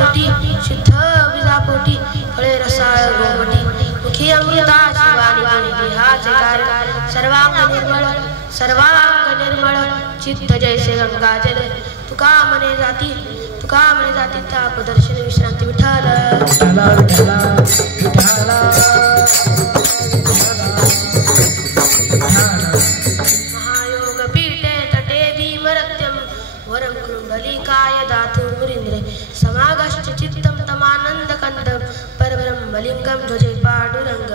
पोटी शुद्ध बीजापोटी फळे रसाळ गोमटी मुखी अमृता शिवानी देहाचे कारण सर्वांग निर्मळ चित्त जैसे गंगाजल तुका मने जाती ताप दर्शन विश्रांती विठ्ठल महायोग पीठे तटे भीमरत्यम वरम कुंडलिकाय दातु मुरींद्रे समागश्च चित्तम तमानंद कंदम परब्रह्मलिंगम ध्वजे पांडुरंग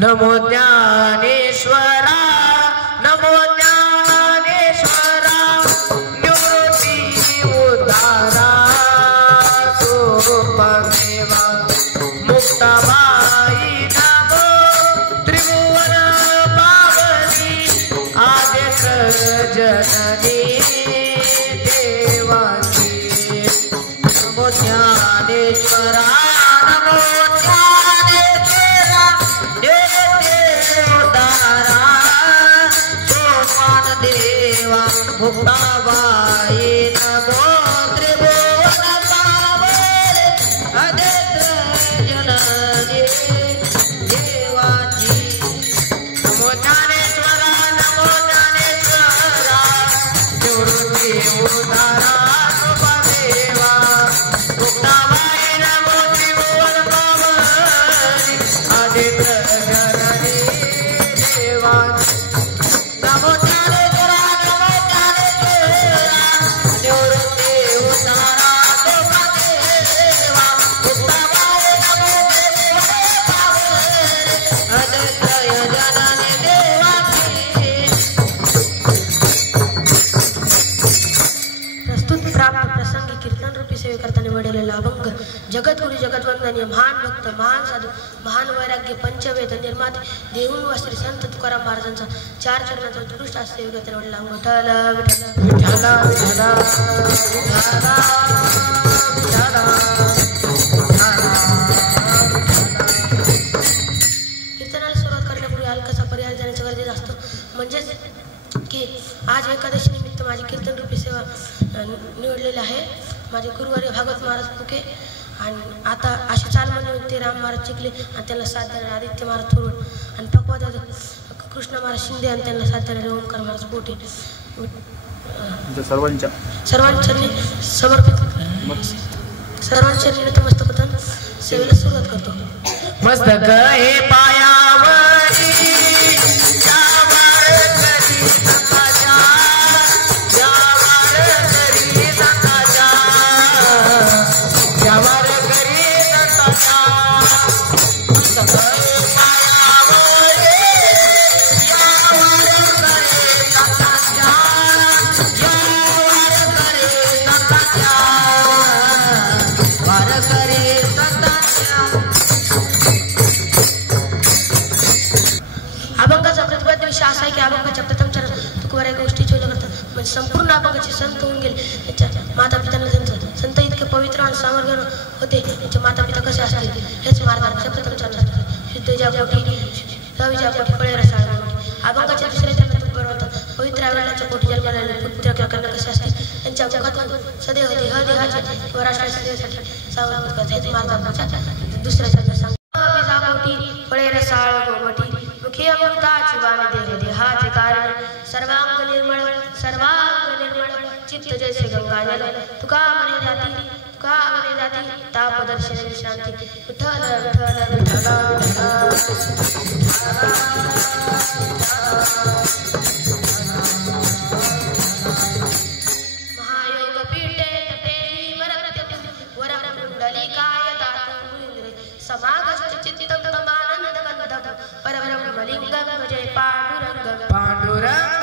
नमो ज्ञानेश्वरा नमो ज्ञानेश्वरा निवृत्ति उद्धारा सोपमेव मुक्ताबाई नमो त्रिभुवन पावनी आद्य जननी देवाची नमो ज्ञानेश्वरा नमो मुक्ताबाई नमो त्रिभुवन पावनी आद्य जननी देवाची नमो ज्ञानेश्वरा निवृत्ति उद्धारा सोपमेवा मुक्ताबाई नमो त्रिभुवन पावनी आद्य जननी देवाची नमो जगद्गुरु जगद्वंदनीय महान भक्त महान साधू महान वैराग्य पंचवेद निर्माते देऊळ वासरी संत तुकाराम महाराजांचा चार चरणाचा उत्कृष्ट आश्रय घेतला वडला विठ्ठल विठ्ठल कीर्तनाला सुरुवात करण्यापूर्वी हलकासा पर्याय जाण्याचं गरजेचं असतं म्हणजेच की आज एकादशी निमित्त माझी कीर्तन रूपी सेवा निवडलेली आहे माझे गुरुवारी भागवत महाराज फुके आणि आता अशी चाल म्हणले होते राम महाराज चिखले आणि त्यांना साथ देणारे आदित्य महाराज थोरड आणि पक्वाद कृष्ण महाराज शिंदे आणि त्यांना साथ देणारे ओंकार महाराज पोटे सर्वांचरणी समर्पित सर्वांचरणी नतमस्तक सेवेला सुरुवात करतो मस्तक हे पायावरी आहे की अभंगाच्या प्रथम चरण तुकोबाराय गोष्टी ठेवल्या करतात म्हणजे संपूर्ण अभंगाचे संत होऊन गेले. त्याच्या माता पित्यांना त्यांचं संत इतके पवित्र आणि सामर्थ्य होते. त्यांचे माता पिता कसे असतील हेच मार्गाच्या प्रथम चरण असतात. शुद्ध जापोटी दहावीच्या पोटी फळे रसाळ अभंगाच्या दुसऱ्या चरणात तुकोबार म्हणतात पवित्र आईवडिलांच्या पोटी जन्माला पुत्र करणं कसे असतील त्यांच्या मुखातून सदैव देहाचे किंवा राष्ट्राच्या देवासाठी सावध हेच मार्गाच्या दुसऱ्या चरणात सांग फळे रसाळ गोमटी मुखी अमृताची वाणी देह देहाचे कारण सर्वांग निर्मळ चित्त जैसे गंगाजल तुका म्हणे जाती ताप दर्शन विश्रांती विठ्ठल विठ्ठल विठ्ठल महायोग पीठे तटे वरम कुंडलिकाय दातुंद्रे समागश्च चित्तं तमानंद गंधं परब्रह्मलिंगं जय पांडुरंग पांडुरंग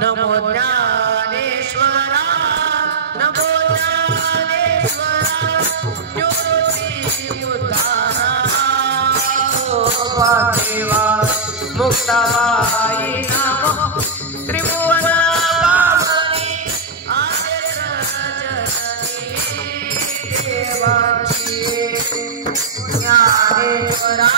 नमो ज्ञानेश्वरा नमो ज्ञानेश्वरा ज्योती उद्धारा देवा मुक्ताबाई नमो त्रिभुवन पावनी आदित्य जननी देवाची ज्ञानेश्वरा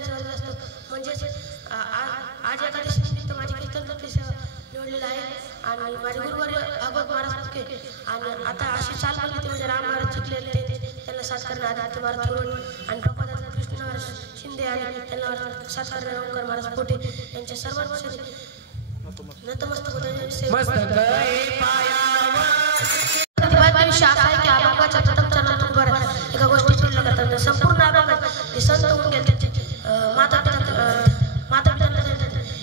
जाण्याचा गरज असतो. म्हणजेच आज एकादशी निमित्त माझी कीर्तन रूपी सेवा निवडलेलं आहे. आणि माझे गुरुवर्य भागवत महाराज फुके आणि आता अशी चाल बनली ते म्हणजे राम महाराज शिकलेले ते त्यांना साथ करणार आदित्य महाराज थोरवड आणि प्रपादात कृष्ण महाराज शिंदे आणि त्यांना साथ करणारे ओंकार महाराज पोटे यांच्या सर्वांचे नतमस्तक होते. विषय असा आहे की अभंगाच्या प्रथम चरणातून बरं एका गोष्टी सुरू करतात. संपूर्ण अभंगात ते संत होऊन गेले त्यांचे माता पित्यांना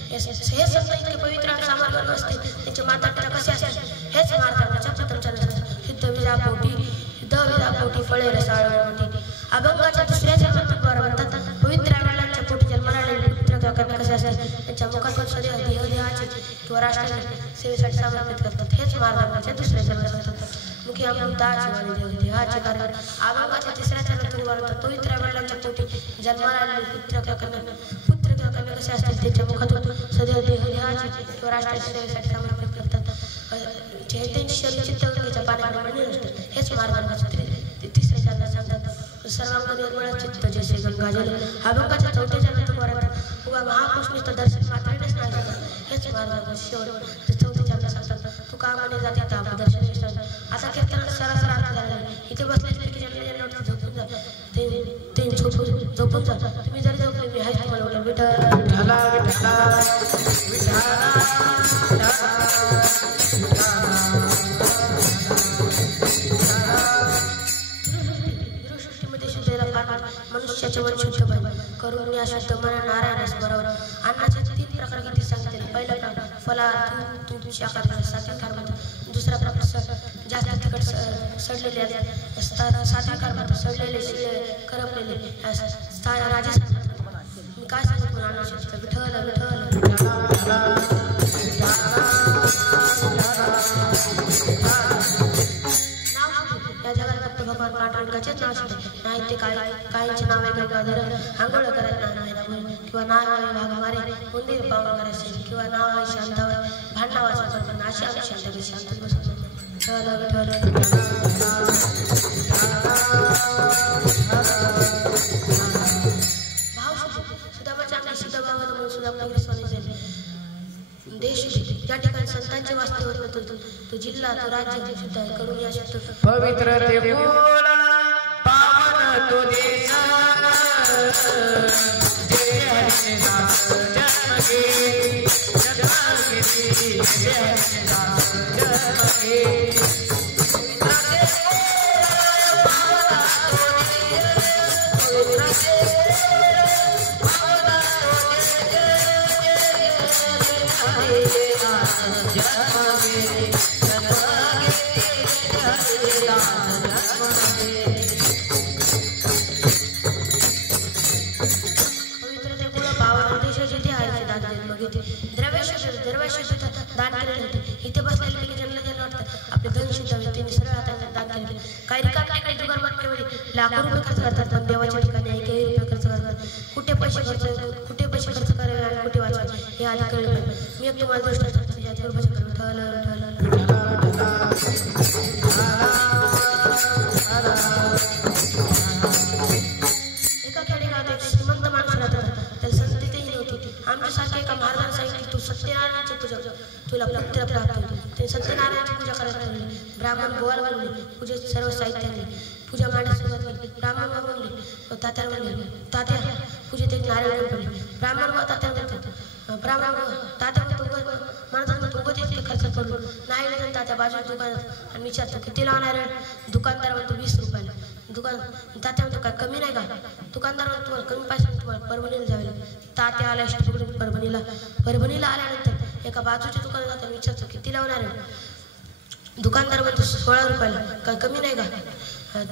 हे संत इतके पवित्र आणि सामान्य असते. त्यांचे माता पिता कसे असतात हेच मार्गाच्या प्रथम चरणात शुद्ध विजा पोटी फळे रसाळ मोठी. अभंगाच्या दुसऱ्या चरणातून बरं म्हणतात पवित्र वडिलांच्या पोटी जन्माला आलेले पुत्र कन्या कसे असतात त्यांच्या मुखातून शरीर देहाचे किंवा राष्ट्राच्या सेवेसाठी समर्पित करतात. हेच मार्गाच्या दुसऱ्या चरणात मुख्य अमृताची देहाचे कारण अभंगाच्या तिसऱ्या चरणातून बरं पवित्र वडिलांच्या पोटी जन्माला आलेले पुत्र कन्या कसे असतील त्यांच्या मुखातून सदैव देहाचे किंवा राष्ट्राच्या सेवेसाठी समर्पित करतात. त्यांची शरीर चित्तगंगेच्या पाण्याप्रमाणे नसतं. हेच मार्गाचे तिसऱ्या चरणात सांगतात. सर्वांग निर्मळ चित्त जैसे गंगा जल. अभंगाच्या चौथ्या चरणातून बरं उगा महाकृष्णीचं दर्शन मात्रेनेच नाही झालं. हेच मार्गाचे शेवट चौथ्या चरणात सांगतात. तू का म्हणे जाते ताप दर्शन विसरून. आता कीर्तनात सरासर अर्थ झाला इथे बसलेले की ज्यांना झोपून जा ते झोपून जा. तुम्ही जरी झोपले मी हाच तुम्हाला उठा विठ्ठल मनुष्याचे मन शुद्ध पाहिजे करून मी अशुद्ध मन नारायण बरोबर. अन्नाचे 3 प्रकार किती सांगते. पहिला प्रकार फला तूप शाकाहार सात्विक कार्ब. दुसरा प्रकार जास्त तिखट सडलेले सात्विक कार्ब सडलेले शिळे करपलेले राजेश. मी काय सांगत म्हणून अन्नाचे विठ्ठल या जगात फक्त भगवान पांडुरंगाचेच नाव असते. नाही ते काहींचे नाव आहे गंगाधर आंघोळ करायला नाही किंवा नाव आहे भागमारे मंदिर पावन करायचे किंवा नाव आहे शांतावर भांडणा वाचन पण अशी आम्ही शांत बसून भाव सुद्धा चांगले शुद्ध भावाला म्हणून सुद्धा स्वामी देश ज्या ठिकाणी संतांचे वास्तव होत तो जिल्हा तो राज्य शुद्ध आहे करून या शब्द पवित्र ते मूळ पावन तो देश जय हरी दास जन्म घे जय हरी दास जन्म घे. दान केलेले होते. इथे बसलेले पैकी ज्यांना वाटतं आपले धन शुद्ध हवे त्यांनी सरळ हाताने दान केले. काही रिकामे काही जुगार मागण्यामध्ये लाखो रुपये खर्च करतात पण देवाच्या ठिकाणी काही रुपये खर्च करतात. कुठे पैसे खर्च करावे आणि कुठे वाचवायचे हे आधी कळले पाहिजे. मी एक तुम्हाला गोष्ट सांगतो याच्यावर पैसे एका खेडेगावात एक श्रीमंत माणूस राहत होता. त्याला संततीही नव्हती. आमच्यासारख्या एका महाराजांना सांगितले तू सत्यनारायणाची पूजा तुला पुत्र प्राप्त होईल. ते सत्यनारायणाची पूजा करायला लागले. ब्राह्मण बोवाला बोलले पूजेचे सर्व साहित्य आणले. पूजा मांडण्यास सुरुवात केली. ब्राह्मण व बोलले तात्याला म्हणले तात्या पूजेत एक नारळ पडले. ब्राह्मण व तात्या म्हणतात ब्राह्मण तात्या म्हणतात तुंगतीचे खर्च पडलो नाही. तात्या बाजूला दुकानात आणि विचारतो किती लावणार आहे. दुकानदार म्हणतो 20 रुपयाला. तात्या म्हणतो काय कमी नाही का. दुकानदार म्हणतो तुम्हाला कमी पैसे तुम्हाला परभणीला जावे लागेल. तात्या आला इष्टकडून परभणीला आल्यानंतर एका बाजूच्या दुकानात जाताना विचारतो किती लावणार आहे. दुकानदार म्हणतो 16 रुपयाला. काय कमी नाही का.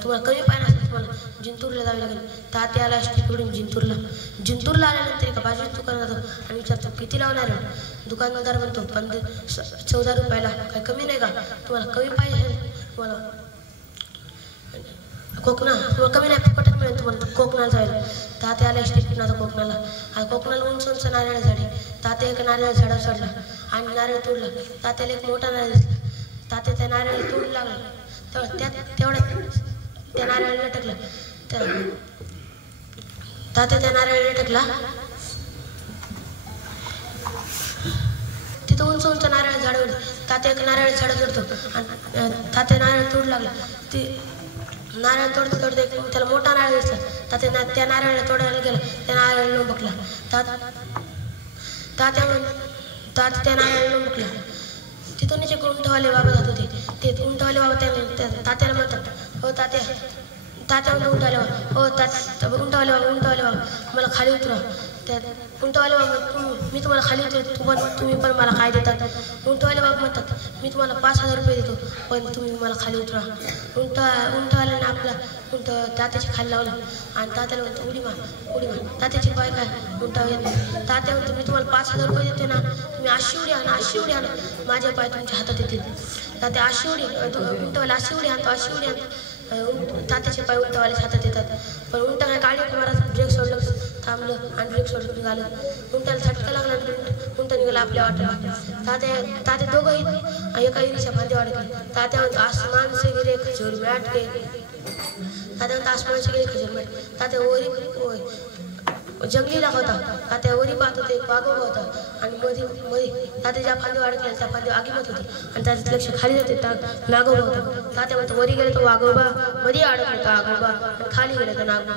तुम्हाला कमी पाहिजे असेल तुम्हाला जिंतूरला जावे लागेल. तात्या आला इष्टकडून जिंतूरला आल्यानंतर एका बाजूच्या दुकानात जातो आणि विचारतो किती लावणार आहे. दुकानदार म्हणतो 14 रुपयाला. काय कमी नाही का. तुम्हाला कमी पाहिजे तुम्हाला तुम्हाला कमी नाही फुकटच मिळेल तुम्हाला कोकणाला जायला. तात्या आल्या स्टेशनला कोकणाला. आणि कोकणाला उंच नारळ झाडे. तात्या एक नारळ झाडावर चढला आणि नारळ तोडला. तात्याला एक मोठा नारळ दिसला. तात्या त्या नारळ तोडू लागला. तेवढ्यात त्या नारळाला लटकला. तात्या त्या नारळाला लटकला. तिथं उंच उंच नारळ झाड होते. तात्या एक नारळ झाड चढतो आणि तात्या नारळ तोडू लागला. ती नारळ तोडते तोडते त्याला मोठा नारळ दिसला. तात्या त्या नारळाला तोडायला गेला. त्या नारळाला लोंबकला. तात्या त्या नारळाला लोंबकला. तिथून जे उंटवाले बाबा जात होते ते उंटवाले बाबा तात्याला म्हणतात, हो तात्या म्हणतो उंटवाले बाबा, हो उंटवाले बाबा मला खाली उतरा. त्या उंटवाले बाबा मी तुम्हाला खाली उतरतो तुम्ही पण मला काय देतात. उंटवाले बाबा म्हणतात, मी तुम्हाला 5,000 रुपये देतो पण तुम्ही मला खाली उतरा. उंटवाल्याने आपला उंट तात्याची खाली लावला आणि तात्याला म्हणतो उडी मार. तात्याची पाय काय उंटावर येत. तात्या म्हणतो, मी तुम्हाला 5,000 रुपये देतो ना, तुम्ही अशी उडी आणा माझे पाय तुमच्या हातात येतील. तात्या अशी उडी उंटवाला अशी उडी आणतो. तात्याचे पाय उंटवाल्याच्या हातात येतात. पण उंटा काय गाडी मारा ब्रेक सोडलं थांबलं आणि ब्रेक सोडून निघालं. उंटाला झटका लागला आणि उंट निघाला आपल्या वाटेला. तात्या दोघंही एका इरीच्या फांदी अडकले. तात्या म्हणतो आसमान से गिरे खजूर मॅट के. तात्या म्हणतो आसमान से गिरे खजूर मॅट. तात्या वरी जंगली लाग होता. तात्या वरी पाहत होते. एक वाघोबा होता आणि मध्ये तात्या ज्या फांदीवर अडकले त्या फांदीवर आगीमत होती आणि त्याचं लक्ष खाली जाते नागोबा होता. तात्या म्हणतो वरी गेले तो वाघोबा, मध्ये अडकले तो आगोबा आणि खाली गेले तर नागोबा.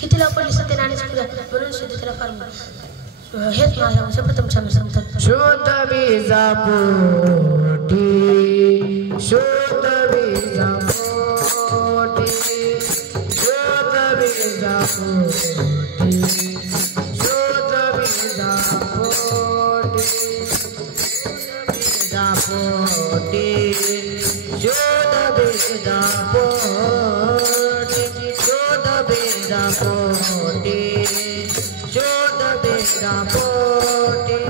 किती लवकर दिसत सत्यनारायणाची पूजा म्हणून त्याला फार हेच माझ्या प्रथम स्वामी सांगतात. शुद्ध बीजा पोटी, शुद्ध बीजा पोटी, शुद्ध बीजा पोटी, शुद्ध बीजा पोटी, बीजा पोटी, शुद्ध बीजा पोटी, शुद्ध बीजा पोटी, शुद्ध बीजा पोटी.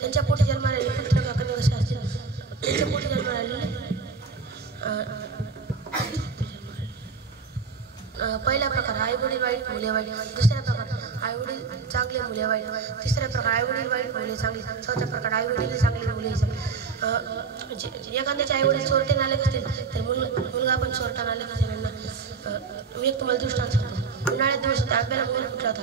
त्यांच्या पोटी जन्माला आलेले पुत्र का कन्या कसे असतील. त्यांच्या पोटी जन्माला आलेले पहिला प्रकार आई वडील वाईट मुले वाईट. दुसरा प्रकार आई वडील चांगले मुले वाईट. तिसरा प्रकार आई वडील वाईट मुले चांगली. चौथा प्रकार आई वडील चांगले मुले चांगली. एखाद्याचे आई वडील चोरटे नाले असतील तर मुलगा पण चोरटा नाले असतील. मी एक तुम्हाला दृष्टांत सांगतो. उन्हाळ्यात दिवस होते. आंब्याला मुलं फुटला होता.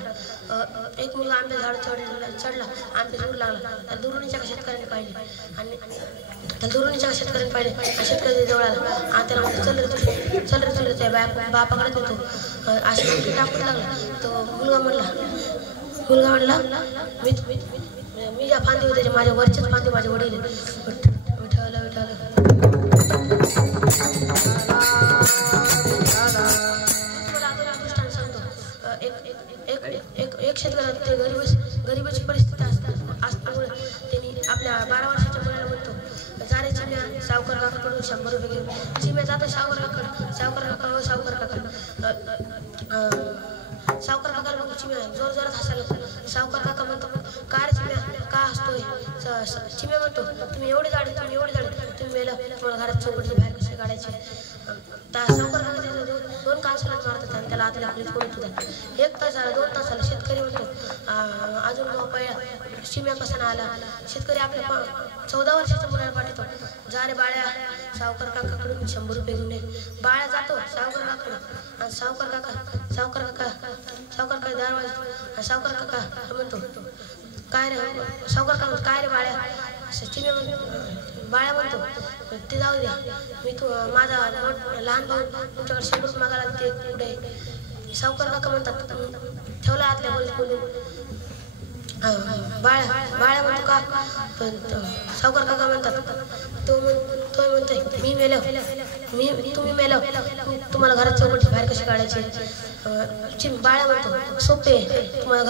एक मुलगा आंबे झाड चढला आंबे झोड लागला. त्या दुरुणीच्या शेतकऱ्याने पाहिले आणि त्या दुरुणीच्या शेतकऱ्याने पाहिले आणि शेतकरी जवळ आला आणि त्याला म्हणतो चल रे तुला त्या बापाकडे होतो अशी टाकून लागला. तो मुलगा म्हणला मी ज्या फांदी होते माझ्या वरच्याच फांदी माझे वडील विठ्ठल एक शेतकऱ्यात ते गरिबीची परिस्थिती असल्यामुळे त्यांनी आपल्या 12 वर्षाच्या मुलाला म्हणतो जाणे चिम्या सावकार काकाकडून 100 रुपये घेऊन. चिम्या जातो सावकार काका सावकार काकाला म्हणतो चिम्या जोर जोरात हसायला. सावकार काका म्हणतो काय रे चिम्या का हसतोय. चिम्या म्हणतो तुम्ही एवढे जाडे तुम्ही मेला तुम्हाला घरात चौकटी बाहेर कसे काढायचे. त्या सावकार काका 2 कांसला मारतात आणि त्याला आतल्या आपलीच कोण होतात. 1 तास झाला 2 तास झाला. शेतकरी म्हणतो अजून पहिला चिम्या कसा ना आला. शेतकरी आपल्या 14 वर्षाच्या मुलाला पाठवतो जा रे बाळ्या सावकार काकाकडून 100 रुपये घेऊन ये. बाळ्या जातो सावकार काकाकडून आणि सावकार काका दारवाज सावकार काका म्हणतो काय रे सावकार काका काय रे बाळ्या. चिम्या म्हणतो बाळ्या म्हणतो ते जाऊ द्या. मी माझा लहान भाऊ तुमच्याकडे 100 रुपये मागायला ते कुठे सावकार काका म्हणतात ठेवला आतल्या बोलून बाळ्या म्हणतो का पण सावकार काका म्हणतात तो म्हणतोय तुम्ही मेलो तुम्हाला घरात चौकटी बाहेर कशी काढायची. बाळ्या म्हणतो सोपे तुम्हाला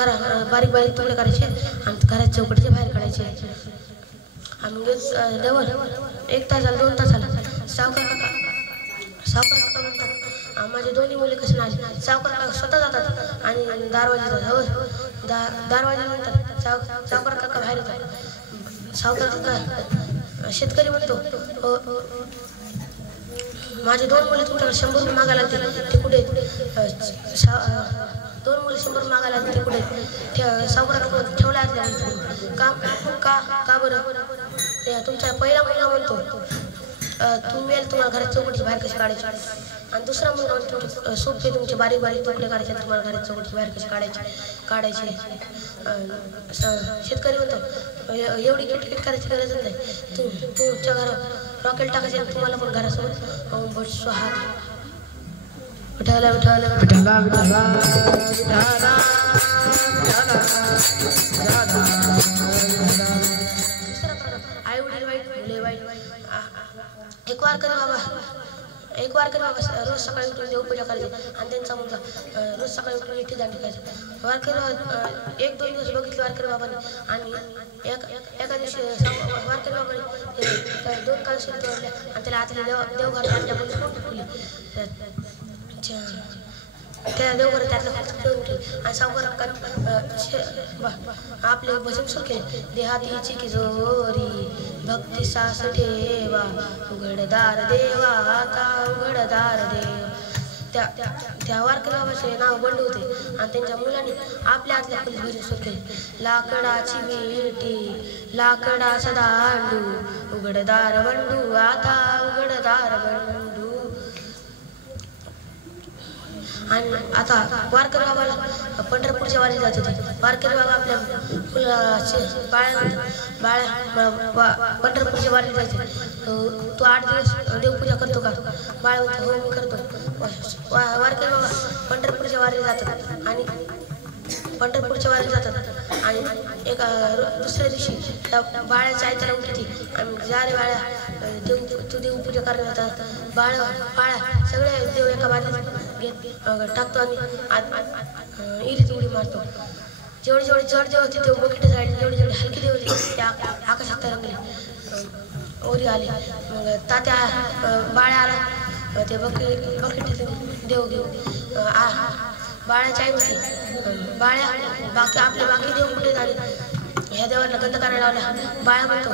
बारीक तुकडे करायचे आणि घरात चौकटीचे बाहेर काढायचे. आणि डबल 1 तास झाला 2 तास झाला. सावकार काका म्हणतात माझे दोन्ही मुले कसे आले. सावकार काका स्वतः जातात आणि दारवाजे म्हणतात सावकार काका बाहेर येतात. सावकार काका शेतकरी म्हणतो माझे 2 मुले तुमच्याकडे 100 रुपये मागायला लागतील ते कुठे 2 मुले 100 मागायला लागतील ते कुठे सावकार काका ठेवला का बरं तुमचा पहिला मुलगा म्हणतो तुम्ही तुम्हाला घरात चौकटी बाहेर कशी काढायची. आणि दुसरा मुलगा म्हणतो सोपे तुमचे बारीक तुकडे करायचे तुम्हाला घरात चौकटी बाहेर कशी काढायचे. शेतकरी म्हणतो एवढी किटकिट करायची गरज नाही. तुमच्या घरात रॉकेट टाकायचे तुम्हाला पण घरासोबत भट स्वाहा. विठाला विठाला विठाला विठाला विठाला आई वडील वाईट मुले वाईट. एक वारकरी बाबा रोज सकाळी उठून देवपूजा करायची आणि त्यांचा मुलगा रोज सकाळी उठून इथे दांडी करायचा. वारकरी 1-2 दिवस बघितले वारकरी बाबांनी आणि एका दिवशी वारकरी बाबांनी 2 कान शिर तोडल्या आणि त्याला आतल्या देवघरात आणल्या पण फुटली. त्या देवघरात त्यातलं खेळून उठली आणि सावकार आपले भजन सुरू केले. देहातीची की जोरी भक्ती सास ठेवा उघडदार देवा आता उघडदार देव. त्या वारकरी बाबाचे नाव बंडू होते आणि त्यांच्या मुलांनी आपल्या आतल्या खोलीत भजन सुरू केले. लाकडाची विटी लाकडाचा दांडू उघडदार बंडू आता उघडदार बंडू. आणि आता वारकरी बाबाला पंढरपूरच्या वारी जात होते. वारकरी बाबा आपल्या बाळ्या पंढरपूरच्या वारी जायचे. तो 8 दिवस देवपूजा करतो का. बाळ हो मी करतो. वारकरी बाबा पंढरपूरच्या वारी जातात आणि एका दुसऱ्या दिवशी त्या बाळ्याच्या आई त्याला उठली आणि जा रे बाळ्या तू देवपूजा करायला जातात. बाळ्या सगळे देव एका बाजूला टाकतो आणि इरीत उडी मारतो. जेवढे जड देव होते ते बकेट राहिले जेवढे हलकी देव होते त्या आकाशात तरंगले ओरी आले. मग तात्या बाळ्या आला ते बकेट देव घेऊन बाळ्याची आई होती. बाळ्या बाकी देव कुठे झाले ह्या देवाला गंध करायला लावला. बाळ्या म्हणतो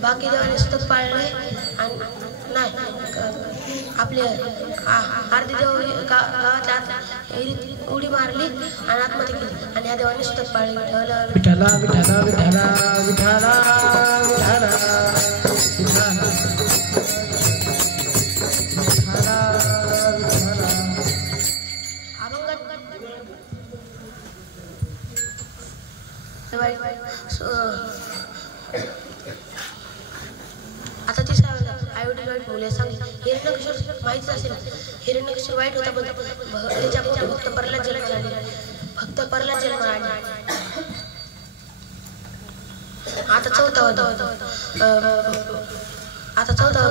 बाकी देवाने सुतक पाळले आणि नाही आपले आरती देव गावाच्या आत उडी मारली आणि आत्महत्या केली आणि ह्या देवाने सुतक पाळले. विठाला विठाला विठाला विठाला विठाला आता ती आई वडील वाईट मुले सांगली. हिरण्यकेश्वर माहितीच असेल. हिरण्यकेश्वर वाईट होता पण त्याच्या फक्त परला जन्म झाले. आता चौथा होता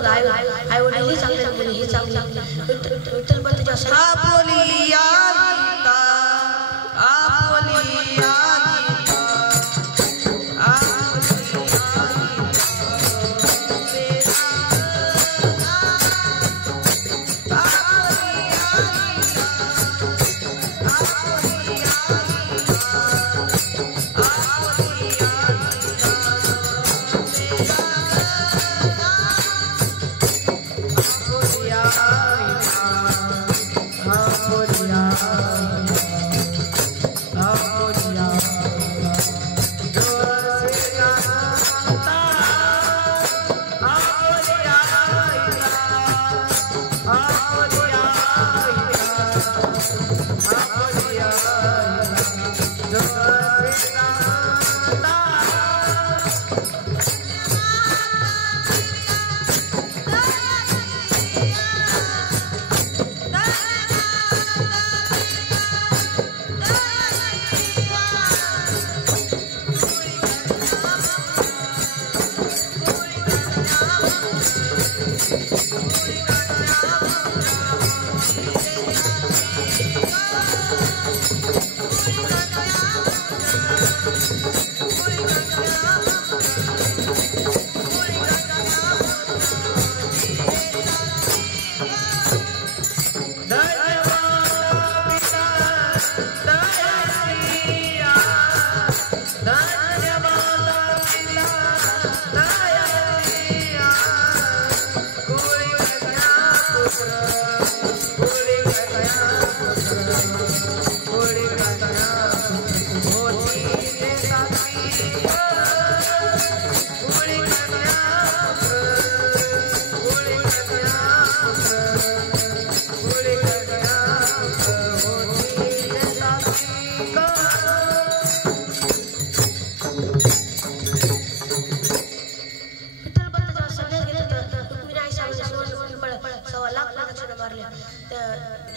आई वडील ही चांगले मुले ही चांगली. विठ्ठल पण तुझ्या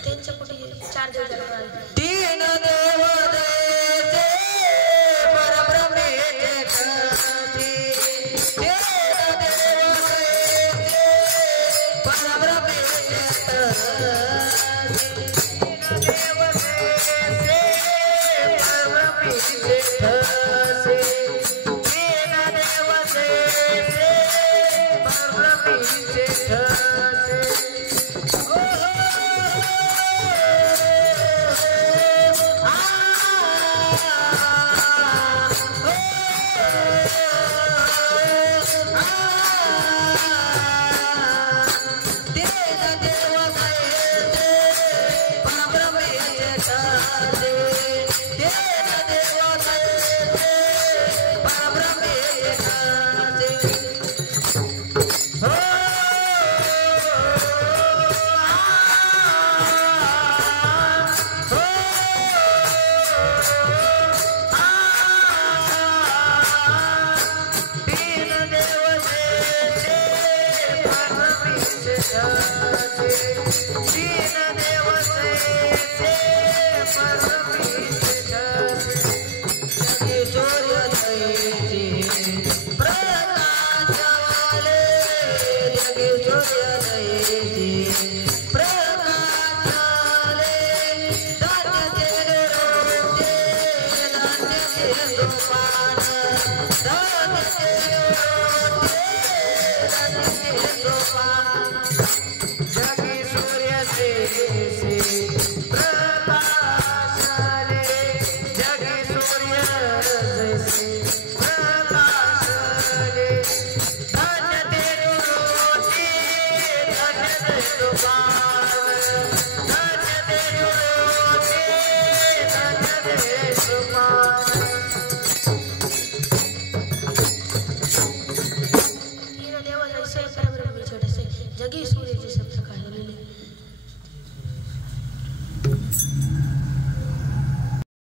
त्यांच्या कुठे 4 दिवस झाले. तीन देव जगी सूर्य जैसे